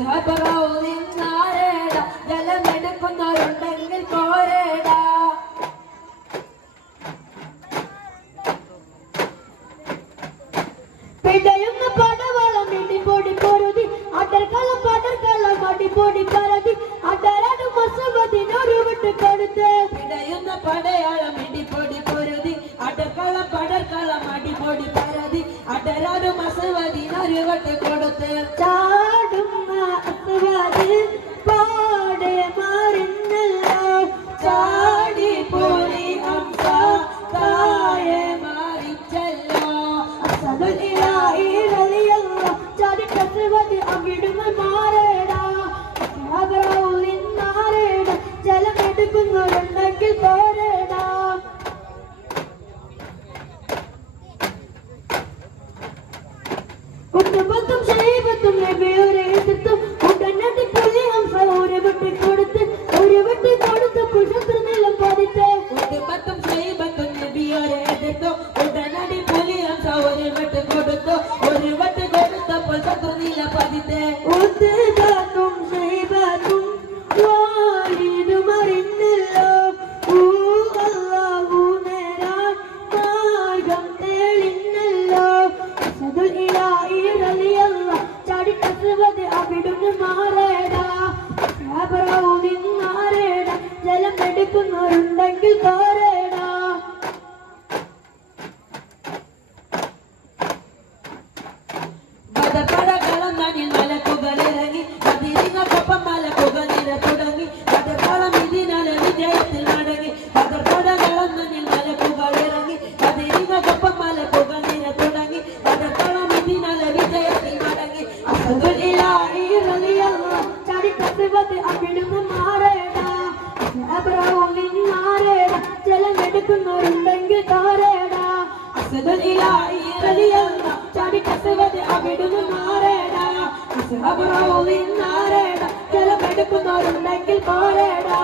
അസ്ഹബറൗലിന്നാരേടാ ജലമെടുക്കുന്നവരുണ്ടെങ്കിൽ കോരേടാ പിടയുന്ന പടവളം ഇടിപൊടി പൊരുതി അടർക്കളം അടിപൊടി പരതി അടരാട് മസവതിനൊരു വിട്ട് കൊടുത്ത് പിടയുന്ന പടയാളം ഇടിപൊടി പൊരുതി അടർക്കളം അടിപൊടി പരതി അടരാട് മസവതിനൊരു വിട്ട് കൊടുത്ത് ചാടുന്ന അസ്വാദ് പാടെ മാറുന്നല്ലോ ചാടി പോയി ഹംസ താഴെ മാറിച്ചല്ലോ അസ്ഹദുൽ ഇലാഹി റളിയല്ലാഹു ചാടി കസ്വദ് അവിടുന്ന് മാറേടാ അസ്ഹബറൗലിന്നാരേടാ ജലമെടുക്കുന്നവരുണ്ടെങ്കിൽ പോരേടാ കുത്തുബത്തും ശൈബത്തും നബിയുടെ എതിർത്തും ഉടനടി പുലി ഹംസ ഒരു വെട്ടി കൊടുത്ത് ശത്രുനിലം പതിത്ത് കുത്തുബത്തും ശൈബത്തും നബിയുടെ എതിർത്തും ഉടനടി പുലി ഹംസ ഒരു വെട്ട് കൊടുത്തപ്പോൾ ശത്രുനില പതിത്ത് ഉത്തുബത്തും ശൈബത്തും വാലിദും അറിഞ്ഞല്ലോ അല്ലാഹു നേരാൻ മാർഗം തെളിഞ്ഞല്ലോ അസ്ഹദുൽ ഇലാഹി റളിയല്ലാഹു ചാടി കസ്വദ് അവിടുന്ന് മാറേടാ അസ്ഹബറൗലിന്നാരേടാ ജലമെടുക്കുന്നവരുണ്ടെങ്കിൽ കോരേടാ ബദർപടകളം നനിൽ മലക്കുകളിറങ്ങി അതിരിങ്ങൾക്കൊപ്പം മലക്കുകൾ നിര തുടങ്ങി ബദർകളം ഇതിനാലെ വിജയത്തിൽ മടങ്ങി ബദർപടകളം നനിൽ മലക്കുകളിറങ്ങി അതിരിങ്ങൾക്കൊപ്പം മലക്കുകൾ നിര തുടങ്ങി ബദർകളം ഇതിനാലെ വിജയത്തിൽ മടങ്ങി അസ്ഹദുൽ ഇലാഹി റളിയല്ലാഹു ചാടി കസ്വദ് അവിടുന്ന് മാറേടാ അസ്ഹബറൗലിന്നാരേടാ ജലമെടുക്കുന്നവരുണ്ടെങ്കിൽ കോരേടാ അസ്ഹദുൽ ഇലാഹി റളിയല്ലാഹു ചാടി കസ്വദ് അവിടുന്ന് മാറേടാ അസ്ഹബറൗലിന്നാരേടാ ജലമെടുക്കുന്നവരുണ്ടെങ്കിൽ കോരേടാ